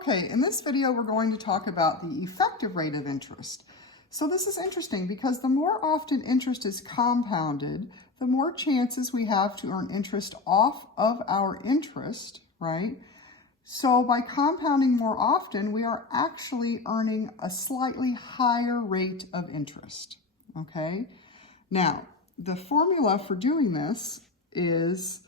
Okay, in this video we're going to talk about the effective rate of interest. So this is interesting because the more often interest is compounded, the more chances we have to earn interest off of our interest, right? So by compounding more often, we are actually earning a slightly higher rate of interest, okay? Now, the formula for doing this is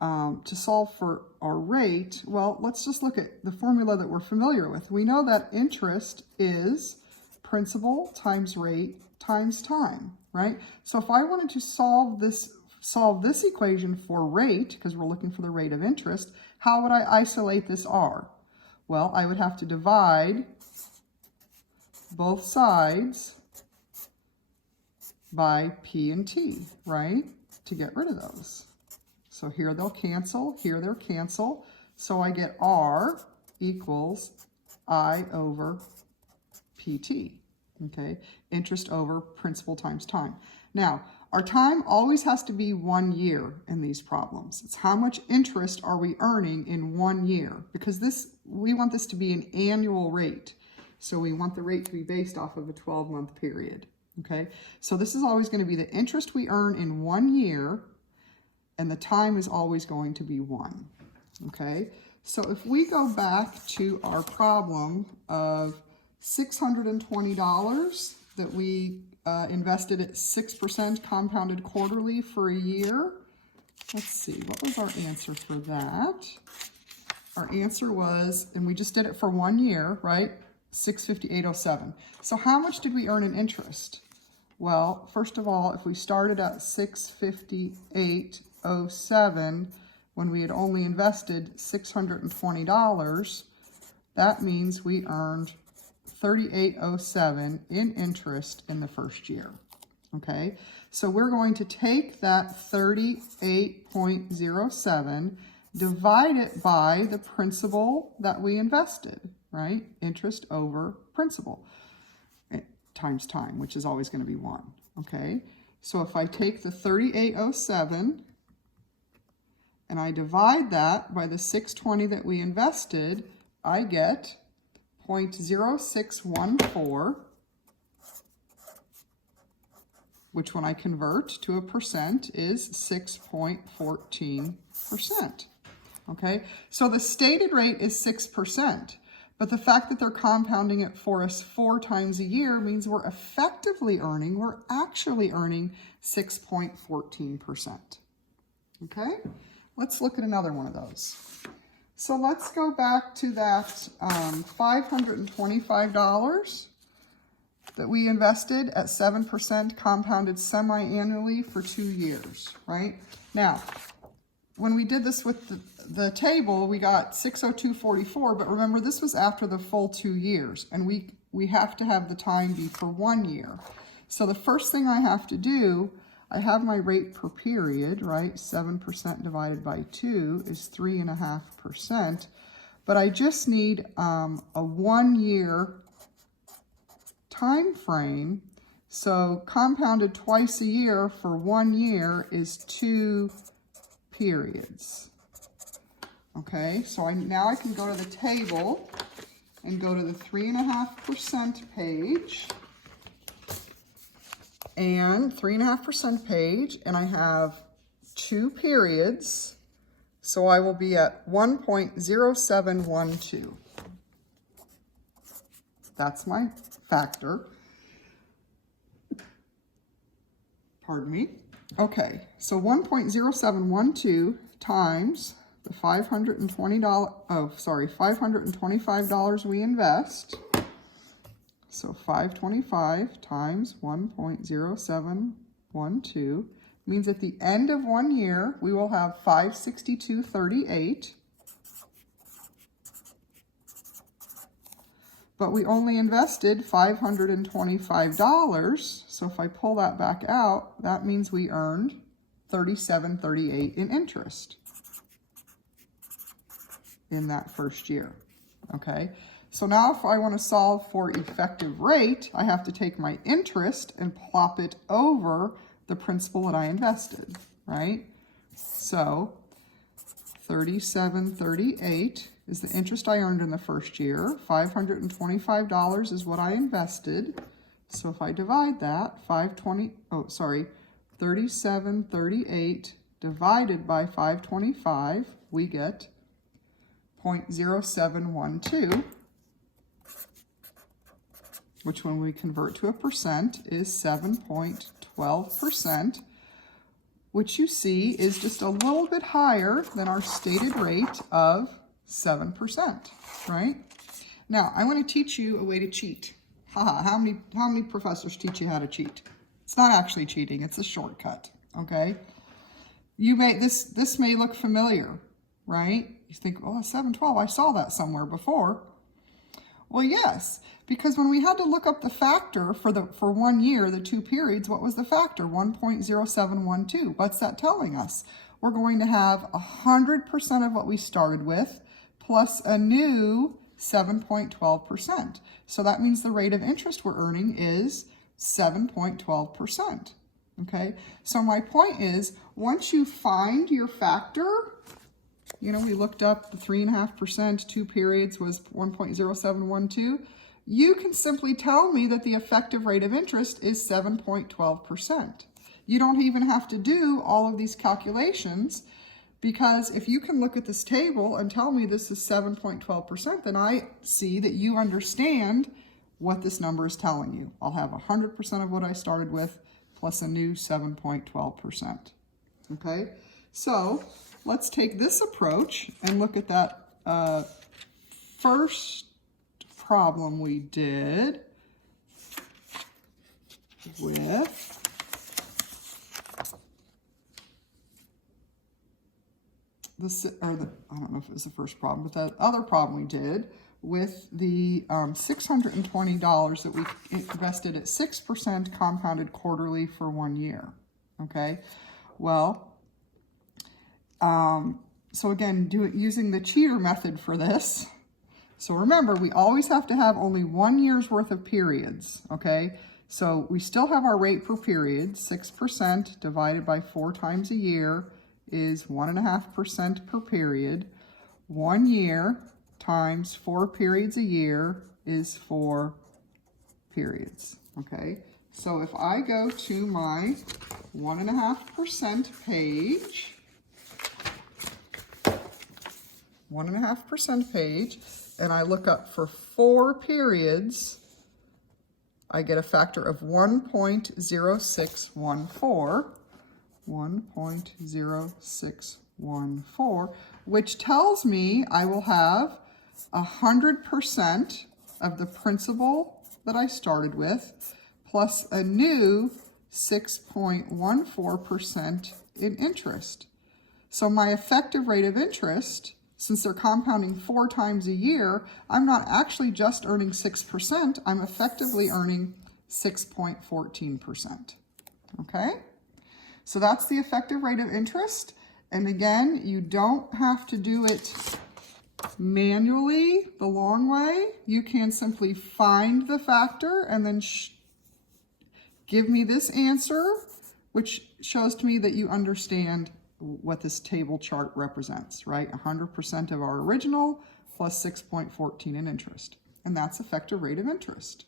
to solve for our rate. Well, let's just look at the formula that we're familiar with. We know that interest is principal times rate times time, right? So if I wanted to solve this equation for rate, because we're looking for the rate of interest, how would I isolate this R? Well, I would have to divide both sides by P and T, right? To get rid of those. So here they'll cancel, here they'll cancel. So I get R equals I over PT, okay? Interest over principal times time. Now, our time always has to be 1 year in these problems. It's how much interest are we earning in 1 year, because we want this to be an annual rate. So we want the rate to be based off of a 12-month period, okay? So this is always going to be the interest we earn in 1 year, and the time is always going to be 1, okay? So if we go back to our problem of $620 that we invested at 6% compounded quarterly for a year, let's see, what was our answer for that? Our answer was, and we just did it for 1 year, right? $658.07. So how much did we earn in interest? Well, first of all, if we started at $658.07 when we had only invested $620, that means we earned $38.07 in interest in the first year, okay? So we're going to take that 38.07, divide it by the principal that we invested, right? Interest over principal times time, which is always going to be 1, okay? So if I take the 38.07 and I divide that by the 620 that we invested, I get 0.0614, which when I convert to a percent is 6.14%, okay? So the stated rate is 6%, but the fact that they're compounding it for us 4 times a year means we're actually earning 6.14%, okay? Let's look at another one of those. So let's go back to that $525 that we invested at 7% compounded semi-annually for 2 years, right? Now, when we did this with the table, we got 602.44, but remember this was after the full 2 years, and we have to have the time be for 1 year. So the first thing I have to do, I have my rate per period, right? 7% divided by 2 is 3.5%. But I just need a 1 year time frame. So compounded twice a year for 1 year is 2 periods. Okay, so now I can go to the table and go to the 3.5% page. And 3.5% page, and I have 2 periods, so I will be at 1.0712. That's my factor. Pardon me. Okay, so 1.0712 times the $525 we invest. So 525 times 1.0712 means at the end of 1 year, we will have 562.38. But we only invested $525. So if I pull that back out, that means we earned $37.38 in interest in that first year, okay? So now if I want to solve for effective rate, I have to take my interest and plop it over the principal that I invested, right? So 37.38 is the interest I earned in the first year. $525 is what I invested. So if I divide that, 3738 divided by 525, we get 0.0712, which when we convert to a percent is 7.12%, which you see is just a little bit higher than our stated rate of 7%, right? Now, I want to teach you a way to cheat. Haha, how many professors teach you how to cheat? It's not actually cheating, it's a shortcut, okay? This may look familiar, right? You think, oh, 712, I saw that somewhere before. Well, yes, because when we had to look up the factor for 1 year, the 2 periods, what was the factor? 1.0712. What's that telling us? We're going to have 100% of what we started with plus a new 7.12%. So that means the rate of interest we're earning is 7.12%. Okay, so my point is, once you find your factor, you know, we looked up the 3.5%, 2 periods was 1.0712. You can simply tell me that the effective rate of interest is 7.12%. You don't even have to do all of these calculations, because if you can look at this table and tell me this is 7.12%, then I see that you understand what this number is telling you. I'll have 100% of what I started with plus a new 7.12%. Okay, so let's take this approach and look at that first problem we did with I don't know if it was the first problem, but that other problem we did with the $620 that we invested at 6% compounded quarterly for 1 year. Okay, well, so again, using the cheater method for this. So remember, we always have to have only 1 year's worth of periods, okay? So we still have our rate per period. 6% divided by 4 times a year is 1.5% per period. 1 year times 4 periods a year is 4 periods, okay? So if I go to my 1.5% page, 1.5% page, and I look up for 4 periods, I get a factor of 1.0614, 1.0614, which tells me I will have 100% of the principal that I started with, plus a new 6.14% in interest. So my effective rate of interest, since they're compounding 4 times a year, I'm not actually just earning 6%, I'm effectively earning 6.14%. Okay? So that's the effective rate of interest. And again, you don't have to do it manually the long way. You can simply find the factor and then give me this answer, which shows to me that you understand what this table chart represents, right? 100% of our original plus 6.14 in interest. And that's effective rate of interest.